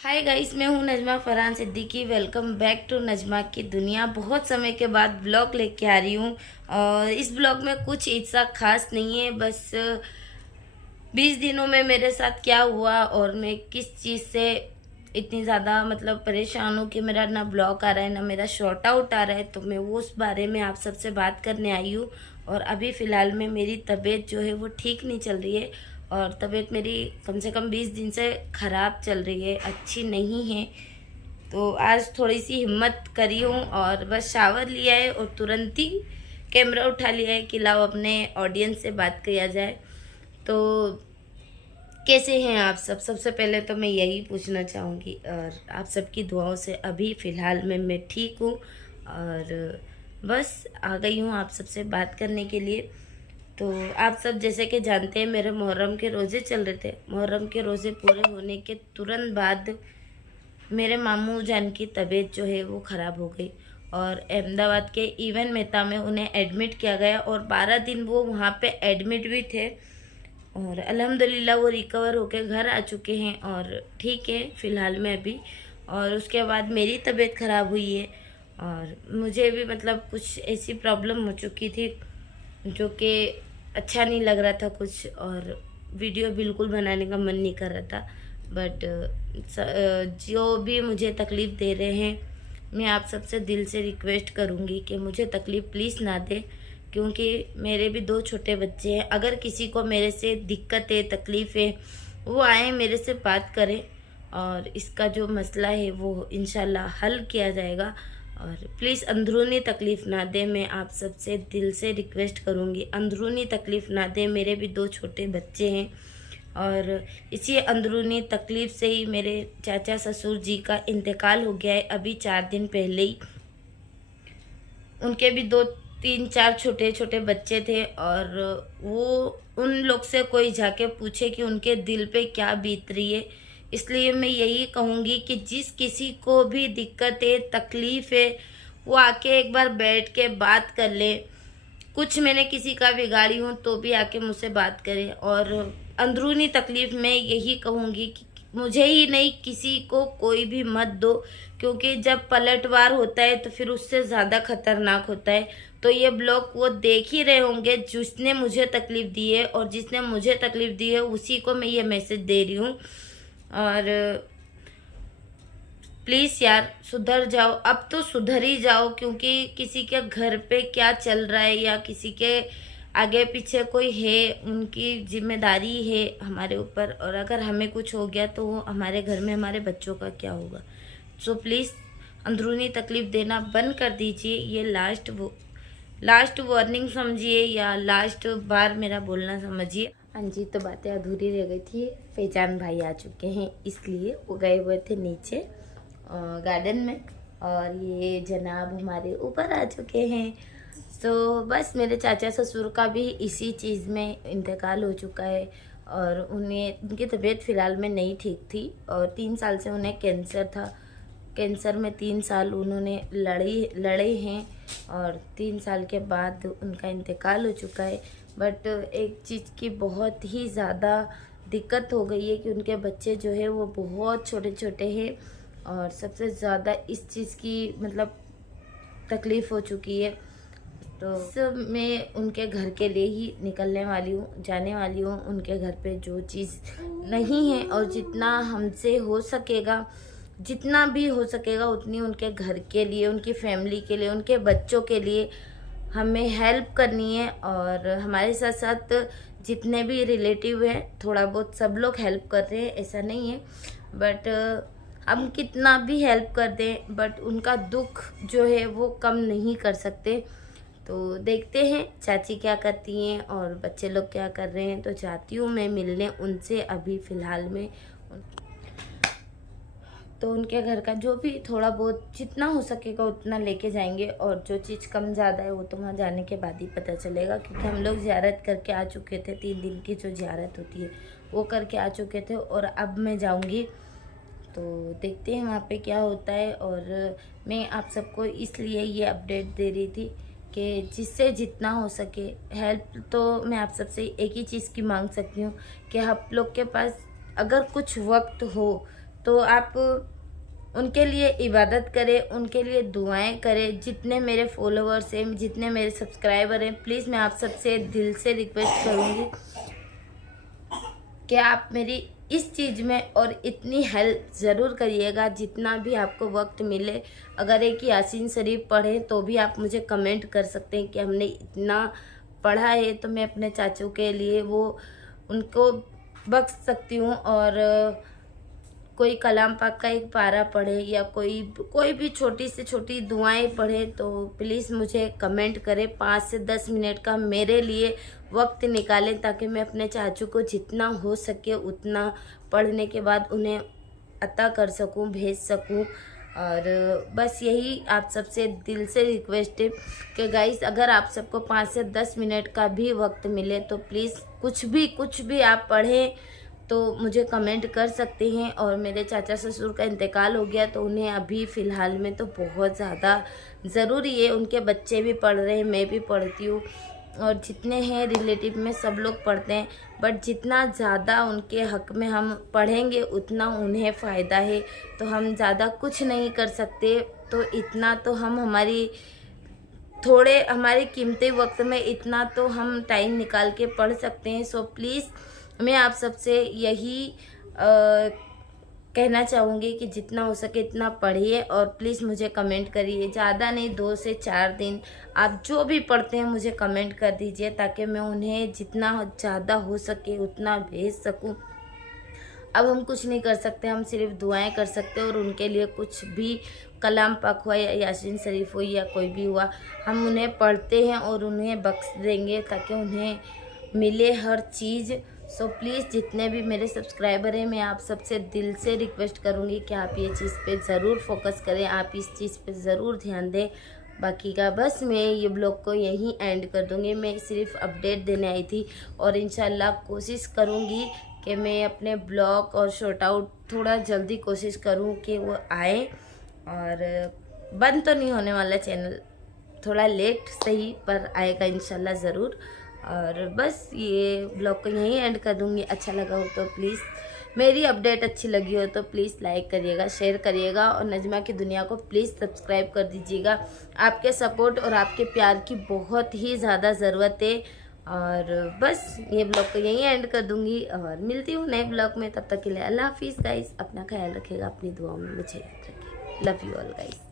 हाय guys, मैं हूं Najma Farhan Siddiqui. Welcome back to Najma की दुनिया। बहुत समय के बाद ब्लॉग लेके आ रही हूं और इस ब्लॉग में कुछ ऐसा खास नहीं है। बस 20 दिनों में मेरे साथ क्या हुआ और मैं किस चीज़ से इतनी ज़्यादा परेशान हूँ कि मेरा ना ब्लॉग आ रहा है ना मेरा शॉर्ट आउट आ रहा है, तो मैं वो उस बारे में आप सबसे बात करने आई हूँ। और अभी फ़िलहाल में मेरी तबीयत जो है वो ठीक नहीं चल रही है और तबीयत मेरी कम से कम 20 दिन से ख़राब चल रही है, अच्छी नहीं है। तो आज थोड़ी सी हिम्मत करी हूँ और बस शावर लिया है और तुरंत ही कैमरा उठा लिया है कि लाओ अपने ऑडियंस से बात किया जाए। तो कैसे हैं आप सब? सबसे पहले तो मैं यही पूछना चाहूँगी और आप सबकी दुआओं से अभी फ़िलहाल में मैं ठीक हूँ और बस आ गई हूँ आप सबसे बात करने के लिए। तो आप सब जैसे कि जानते हैं, मेरे मुहर्रम के रोज़े चल रहे थे। मुहर्रम के रोज़े पूरे होने के तुरंत बाद मेरे मामू जान की तबीयत जो है वो ख़राब हो गई और अहमदाबाद के इवन मेहता में उन्हें एडमिट किया गया और 12 दिन वो वहाँ पे एडमिट भी थे और अल्हम्दुलिल्लाह वो रिकवर होकर घर आ चुके हैं और ठीक है फ़िलहाल में अभी। और उसके बाद मेरी तबीयत ख़राब हुई है और मुझे भी कुछ ऐसी प्रॉब्लम हो चुकी थी जो कि अच्छा नहीं लग रहा था कुछ, और वीडियो बिल्कुल बनाने का मन नहीं कर रहा था। बट जो भी मुझे तकलीफ़ दे रहे हैं, मैं आप सबसे दिल से रिक्वेस्ट करूँगी कि मुझे तकलीफ़ प्लीज़ ना दें, क्योंकि मेरे भी 2 छोटे बच्चे हैं। अगर किसी को मेरे से दिक्कत है, तकलीफ़ है, वो आए मेरे से बात करें और इसका जो मसला है वो इंशाल्लाह हल किया जाएगा। और प्लीज़ अंदरूनी तकलीफ़ ना दें, मैं आप सबसे दिल से रिक्वेस्ट करूँगी, अंदरूनी तकलीफ़ ना दें। मेरे भी 2 छोटे बच्चे हैं और इसी अंदरूनी तकलीफ़ से ही मेरे चाचा ससुर जी का इंतकाल हो गया है अभी 4 दिन पहले ही। उनके भी 2 3 4 छोटे छोटे बच्चे थे और वो उन लोग से कोई जाके पूछे कि उनके दिल पे क्या बीत रही है। इसलिए मैं यही कहूँगी कि जिस किसी को भी दिक्कत है, तकलीफ़ है, वो आके एक बार बैठ के बात कर ले। कुछ मैंने किसी का बिगाड़ी हूँ तो भी आके मुझसे बात करे। और अंदरूनी तकलीफ़ में यही कहूँगी कि मुझे ही नहीं, किसी को कोई भी मत दो, क्योंकि जब पलटवार होता है तो फिर उससे ज़्यादा खतरनाक होता है। तो ये ब्लॉग वो देख ही रहे होंगे जिसने मुझे तकलीफ़ दी है, और जिसने मुझे तकलीफ़ दी है उसी को मैं ये मैसेज दे रही हूँ। और प्लीज़ यार सुधर जाओ, अब तो सुधर ही जाओ, क्योंकि किसी के घर पे क्या चल रहा है या किसी के आगे पीछे कोई है, उनकी जिम्मेदारी है हमारे ऊपर। और अगर हमें कुछ हो गया तो हमारे घर में हमारे बच्चों का क्या होगा? सो प्लीज़ अंदरूनी तकलीफ़ देना बंद कर दीजिए। ये लास्ट वार्निंग समझिए या लास्ट बार मेरा बोलना समझिए। हाँ जी, तो बातें अधूरी रह गई थी। फैजान भाई आ चुके हैं, इसलिए वो गए हुए थे नीचे गार्डन में और ये जनाब हमारे ऊपर आ चुके हैं। तो बस मेरे चाचा ससुर का भी इसी चीज़ में इंतकाल हो चुका है और उनकी तबीयत फ़िलहाल में नहीं ठीक थी और 3 साल से उन्हें कैंसर था। कैंसर में 3 साल उन्होंने लड़े हैं और 3 साल के बाद उनका इंतकाल हो चुका है। बट एक चीज़ की बहुत ही ज़्यादा दिक्कत हो गई है कि उनके बच्चे जो है वो बहुत छोटे छोटे हैं और सबसे ज़्यादा इस चीज़ की तकलीफ़ हो चुकी है। तो सब मैं उनके घर के लिए ही निकलने वाली हूँ, जाने वाली हूँ उनके घर पे। जो चीज़ नहीं है और जितना हमसे हो सकेगा, जितना भी हो सकेगा उतनी उनके घर के लिए, उनकी फैमिली के लिए, उनके बच्चों के लिए हमें हेल्प करनी है। और हमारे साथ साथ जितने भी रिलेटिव हैं, थोड़ा बहुत सब लोग हेल्प कर रहे हैं, ऐसा नहीं है। बट हम कितना भी हेल्प कर दें बट उनका दुख जो है वो कम नहीं कर सकते। तो देखते हैं चाची क्या करती हैं और बच्चे लोग क्या कर रहे हैं। तो चाहती हूँ मैं मिलने उनसे अभी फ़िलहाल में। तो उनके घर का जो भी थोड़ा बहुत जितना हो सकेगा उतना लेके जाएंगे और जो चीज़ कम ज़्यादा है वो तो वहाँ जाने के बाद ही पता चलेगा, क्योंकि हम लोग ज़ियारत करके आ चुके थे। 3 दिन की जो ज़ियारत होती है वो करके आ चुके थे और अब मैं जाऊँगी। तो देखते हैं वहाँ पे क्या होता है। और मैं आप सबको इसलिए ये अपडेट दे रही थी कि जिससे जितना हो सके हेल्प, तो मैं आप सबसे एक ही चीज़ की मांग सकती हूँ कि आप लोग के पास अगर कुछ वक्त हो तो आप उनके लिए इबादत करें, उनके लिए दुआएं करें। जितने मेरे फॉलोअर्स हैं, जितने मेरे सब्सक्राइबर हैं, प्लीज़ मैं आप सबसे दिल से रिक्वेस्ट करूँगी कि आप मेरी इस चीज़ में और इतनी हेल्प ज़रूर करिएगा, जितना भी आपको वक्त मिले। अगर एक यासीन शरीफ पढ़ें तो भी आप मुझे कमेंट कर सकते हैं कि हमने इतना पढ़ा है, तो मैं अपने चाचू के लिए वो उनको बख्श सकती हूँ। और कोई कलाम पाक का एक पारा पढ़े या कोई भी छोटी से छोटी दुआएं पढ़े, तो प्लीज़ मुझे कमेंट करें। 5 से 10 मिनट का मेरे लिए वक्त निकालें, ताकि मैं अपने चाचू को जितना हो सके उतना पढ़ने के बाद उन्हें अता कर सकूं, भेज सकूं। और बस यही आप सबसे दिल से रिक्वेस्ट है कि गाइस, अगर आप सबको 5 से 10 मिनट का भी वक्त मिले तो प्लीज़ कुछ भी आप पढ़ें तो मुझे कमेंट कर सकते हैं। और मेरे चाचा ससुर का इंतकाल हो गया, तो उन्हें अभी फ़िलहाल में तो बहुत ज़्यादा ज़रूरी है। उनके बच्चे भी पढ़ रहे हैं, मैं भी पढ़ती हूँ, और जितने हैं रिलेटिव में सब लोग पढ़ते हैं। बट जितना ज़्यादा उनके हक़ में हम पढ़ेंगे उतना उन्हें फ़ायदा है। तो हम ज़्यादा कुछ नहीं कर सकते, तो इतना तो हम हमारे कीमती वक्त में इतना तो हम टाइम निकाल के पढ़ सकते हैं। सो प्लीज़ मैं आप सबसे यही कहना चाहूँगी कि जितना हो सके इतना पढ़िए, और प्लीज़ मुझे कमेंट करिए। ज़्यादा नहीं, 2 से 4 दिन आप जो भी पढ़ते हैं मुझे कमेंट कर दीजिए, ताकि मैं उन्हें जितना ज़्यादा हो सके उतना भेज सकूं। अब हम कुछ नहीं कर सकते, हम सिर्फ दुआएं कर सकते हैं। और उनके लिए कुछ भी कलाम पाक हुआ या यासीन शरीफ हो या कोई भी हुआ, हम उन्हें पढ़ते हैं और उन्हें बख्श देंगे, ताकि उन्हें मिले हर चीज़। सो प्लीज़ जितने भी मेरे सब्सक्राइबर हैं, मैं आप सबसे दिल से रिक्वेस्ट करूँगी कि आप ये चीज़ पे ज़रूर फोकस करें, आप इस चीज़ पे ज़रूर ध्यान दें। बाकी का बस मैं ये ब्लॉग को यहीं एंड कर दूँगी। मैं सिर्फ अपडेट देने आई थी, और इंशाल्लाह कोशिश करूँगी कि मैं अपने ब्लॉग और शॉर्ट आउट थोड़ा जल्दी कोशिश करूँ कि वो आए। और बंद तो नहीं होने वाला चैनल, थोड़ा लेट सही पर आएगा इंशाल्लाह ज़रूर। और बस ये ब्लॉग को यहीं एंड कर दूँगी। अच्छा लगा हो तो प्लीज़, मेरी अपडेट अच्छी लगी हो तो प्लीज़ लाइक करिएगा, शेयर करिएगा, और नजमा की दुनिया को प्लीज़ सब्सक्राइब कर दीजिएगा। आपके सपोर्ट और आपके प्यार की बहुत ही ज़्यादा ज़रूरत है। और बस ये ब्लॉग को यहीं एंड कर दूँगी, और मिलती हूँ नए ब्लॉग में। तब तक के लिए अल्लाह हाफिज़ गाइस। अपना ख्याल रखिएगा, अपनी दुआओं में मुझे याद रखिए। Love you all guys.